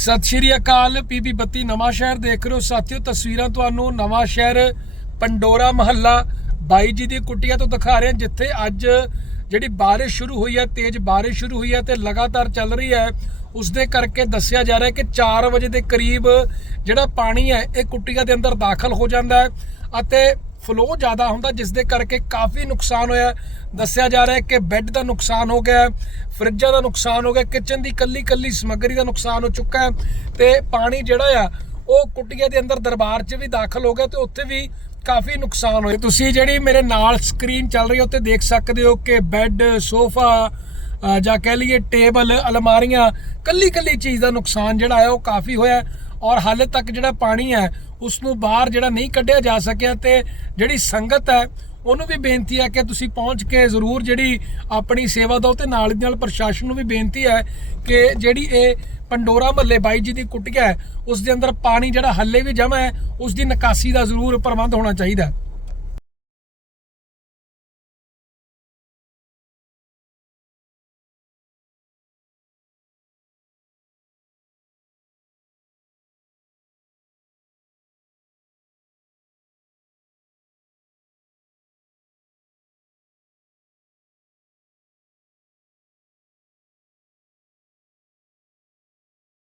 ਸਤਿ ਸ਼੍ਰੀ ਅਕਾਲ ਪੀਬੀ 32 ਨਵਾਂ ਸ਼ਹਿਰ ਦੇਖ ਰਹੇ ਹੋ। ਸਾਥੀਓ, ਤਸਵੀਰਾਂ ਤੁਹਾਨੂੰ ਨਵਾਂ ਸ਼ਹਿਰ ਪੰਡੋਰਾ ਮਹੱਲਾ ਬਾਈ ਜੀ ਦੀ ਕੁੱਟੀਆਂ ਤੋਂ ਦਿਖਾ ਰਹੇ ਹਾਂ, ਜਿੱਥੇ ਅੱਜ ਜਿਹੜੀ ਬਾਰਿਸ਼ ਸ਼ੁਰੂ ਹੋਈ ਹੈ, ਤੇਜ਼ ਬਾਰਿਸ਼ ਸ਼ੁਰੂ ਹੋਈ ਹੈ ਤੇ ਲਗਾਤਾਰ ਚੱਲ ਰਹੀ ਹੈ। ਉਸ ਦੇ ਕਰਕੇ ਦੱਸਿਆ ਜਾ ਰਿਹਾ ਹੈ ਕਿ 4 ਵਜੇ ਦੇ ਕਰੀਬ ਜਿਹੜਾ ਪਾਣੀ ਹੈ, ਇਹ ਕੁੱਟੀਆਂ ਦੇ ਅੰਦਰ ਦਾਖਲ ਹੋ ਜਾਂਦਾ ਹੈ ਅਤੇ ਫਲੋ ਜ਼ਿਆਦਾ ਹੁੰਦਾ ਜਿਸ ਦੇ ਕਰਕੇ ਕਾਫੀ ਨੁਕਸਾਨ ਹੋਇਆ ਦੱਸਿਆ ਜਾ ਰਿਹਾ ਹੈ ਕਿ ਬੈੱਡ ਦਾ ਨੁਕਸਾਨ ਹੋ ਗਿਆ ਫਰਿੱਜਾਂ ਦਾ ਨੁਕਸਾਨ ਹੋ ਗਿਆ ਕਿਚਨ ਦੀ ਕੱਲੀ ਕੱਲੀ ਸਮੱਗਰੀ ਦਾ ਨੁਕਸਾਨ ਹੋ ਚੁੱਕਾ ਹੈ ਤੇ ਪਾਣੀ ਜਿਹੜਾ ਆ, ਉਹ ਕੁੱਟੀਆਂ ਦੇ ਅੰਦਰ ਦਰਬਾਰ 'ਚ ਵੀ ਦਾਖਲ ਹੋ ਗਿਆ ਤੇ ਉੱਥੇ ਵੀ ਕਾਫੀ ਨੁਕਸਾਨ ਹੋਇਆ। ਤੁਸੀਂ ਜਿਹੜੀ ਮੇਰੇ ਨਾਲ ਸਕਰੀਨ ਚੱਲ ਰਹੀ ਹੈ ਉੱਤੇ ਦੇਖ ਸਕਦੇ ਹੋ ਕਿ ਬੈੱਡ ਸੋਫਾ ਜਾਂ ਕਹਿ ਲਈਏ ਟੇਬਲ ਅਲਮਾਰੀਆਂ ਕੱਲੀ ਕੱਲੀ ਚੀਜ਼ ਦਾ ਨੁਕਸਾਨ ਜਿਹੜਾ ਹੈ ਉਹ ਕਾਫੀ ਹੋਇਆ ਔਰ ਹਾਲੇ ਤੱਕ ਜਿਹੜਾ ਪਾਣੀ ਹੈ ਉਸ ਨੂੰ ਬਾਹਰ ਜਿਹੜਾ ਨਹੀਂ ਕੱਢਿਆ ਜਾ ਸਕਿਆ ਤੇ ਜਿਹੜੀ ਸੰਗਤ ਹੈ, ਉਹਨੂੰ ਵੀ ਬੇਨਤੀ ਹੈ ਕਿ ਤੁਸੀਂ ਪਹੁੰਚ ਕੇ ਜ਼ਰੂਰ ਜਿਹੜੀ ਆਪਣੀ ਸੇਵਾ ਦਿਓ ਤੇ ਨਾਲ ਦੀ ਨਾਲ ਪ੍ਰਸ਼ਾਸਨ ਨੂੰ ਵੀ ਬੇਨਤੀ ਹੈ ਕਿ ਜਿਹੜੀ ਇਹ ਪੰਡੋਰਾ ਮਹੱਲੇ ਬਾਈ ਜੀ ਦੀ ਕੁੱਟਿਆ ਉਸ ਦੇ ਅੰਦਰ ਪਾਣੀ ਜਿਹੜਾ ਹੱਲੇ ਵੀ ਜਮ੍ਹਾਂ ਹੈ ਉਸ ਦੀ ਨਿਕਾਸੀ ਦਾ ਜ਼ਰੂਰ ਪ੍ਰਬੰਧ ਹੋਣਾ ਚਾਹੀਦਾ